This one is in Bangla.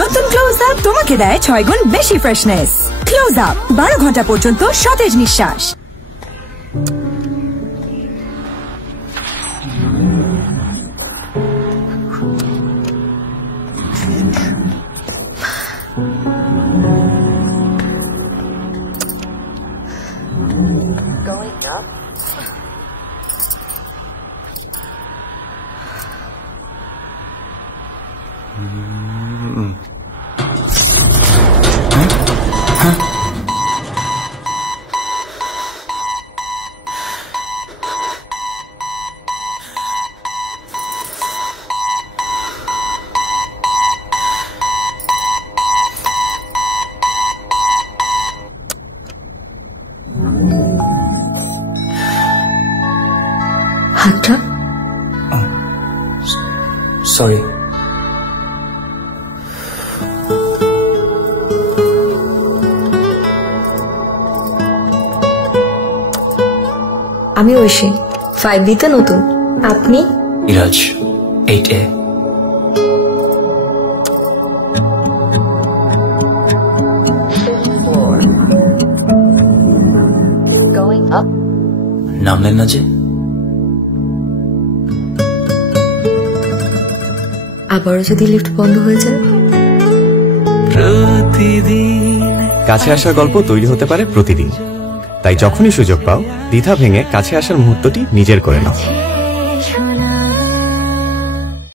নতুন ক্লোজ আপ তোমাকে দেয় 6 গুণ বেশি ফ্রেশনেস। ক্লোজ আপ 12 ঘন্টা পর্যন্ত সতেজ নিঃশ্বাস। হাতটা সরি। আমি ঐশী, 5B-তে নতুন। আপনি? ইরাজ, 8A। নামলেন না যে? আবারও যদি লিফট বন্ধ হয়ে যায়? প্রতিদিন কাছে আসার গল্প তৈরি হতে পারে প্রতিদিন। তাই যখনই সুযোগ পাও দ্বিধা ভেঙে কাছে আসার মুহূর্তটি নিজের করে নাও।